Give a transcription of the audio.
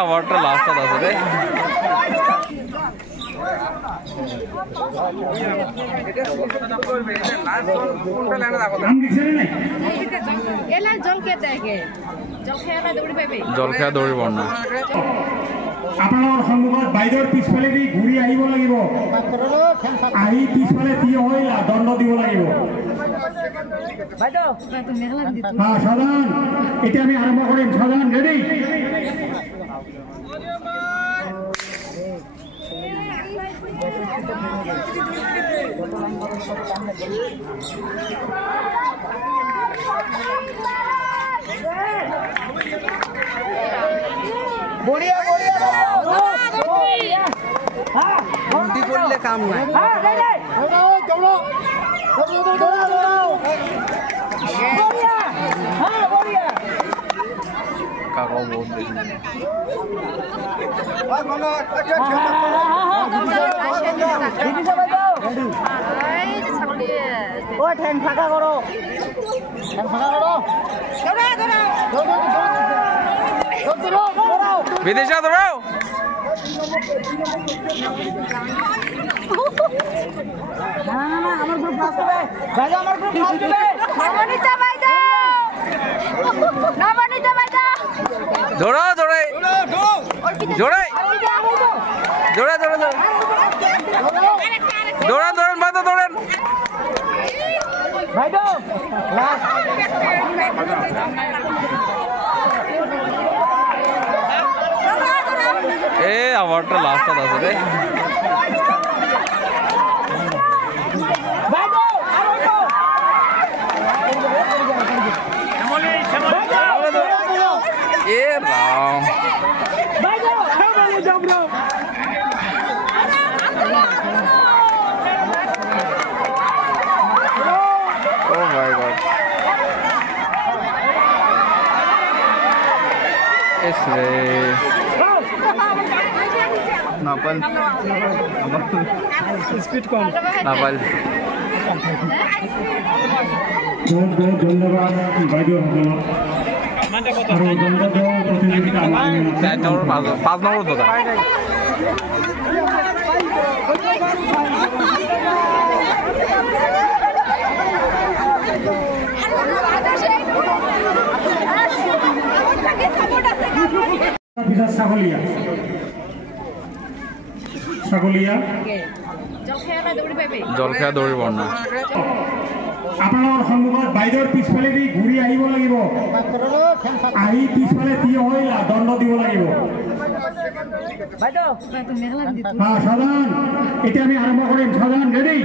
আমাৰটা last আছে ৰে জল খেয়া দৌৰিব না আপনাৰ সন্মুখত বাইদেউৰ পিছফালে দি ঘূৰি আহিব লাগিব আহি পিছফালে থিয় হৈ দণ্ড দিব লাগিব সাধাৰণ এতিয়া আমি আৰম্ভ কৰিম সাধাৰণ ৰেডি बढ़िया बढ़िया उल्टी करले काम ना दौड़ो बढ़िया हां बढ़िया कारो बहुत देखने ओ ठैंग फाका करो विदेशा दौड़ाओ ना আমার গ্রুপ ফার্স্ট হবে ভাই আমার গ্রুপ ফার্স্ট হবে নবনীতা ভাই দাও দৌড়াও দৌড়াই দৌড়াই দৌড়া দৌড়া দৌড়ান দৌড়ান ভাই তো দৌড়ান ভাই দাও লাস্ট আমারটা লাস্ট আছে রে রাম Oh my God. इसरे नापल स्पीड कम नापल बहुत बहुत धन्यवाद বাইদেউ সকলক আৰু ধন্যবাদ প্ৰতিযোগিতা পাঁচ নম্বৰ দাদা ছাগলীয়া জল খেয়া দৌৰিব না আপনাৰ সন্মুখত বাইদেউৰ পিছফালে দি ঘূৰি আহিব লাগিব আহি পিছফালে থিয় হৈ দণ্ড দিব লাগিব সাধাৰণ এতিয়া আমি আৰম্ভ কৰিম সাধাৰণ ৰেডি